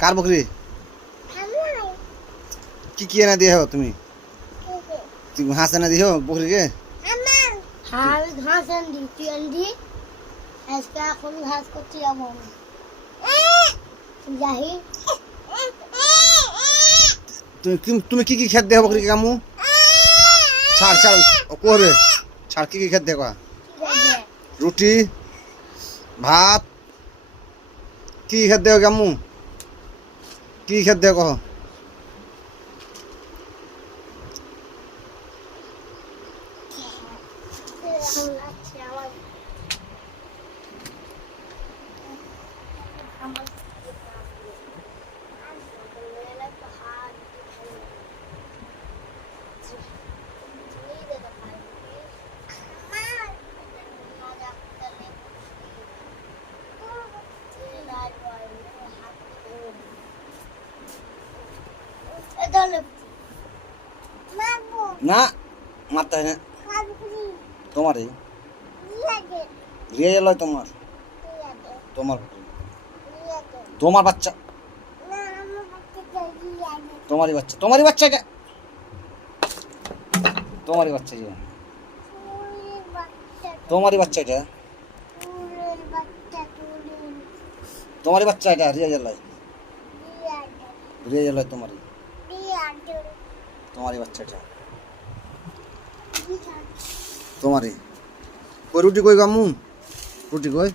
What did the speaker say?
কার বকরি? কি কি এনে দিয়ে তুমি? তুমি হাঁস এনে দিও বকরিকে? হ্যাঁ আমি ঘাস আনছি, তুই আনছি। আজকে এখন ঘাস করতে যাবো আমি। যাই। তুমি কি কি খেত দেহ বকরিকে কামু? ছাড় ছাড় ও করবে। ছাড় কি কি খেত দেহ? রুটি ভাত কি খেত দেহ কামু? কি খেত দেহ কহ? না মারতে হয় না তোমারই রিয়ে লয় তোমার তোমার তোমার বাচ্চা তোমারই বাচ্চা তোমারই বাচ্চা এটা তোমারই বাচ্চা এটা তোমারই বাচ্চা এটা তোমারই বাচ্চা এটা রিয়ে জ্বালায় রিয়ে জ্বালায় তোমারই তোমারই বাচ্চা এটা তোমারই কই রুটি কই গামু রুটি কই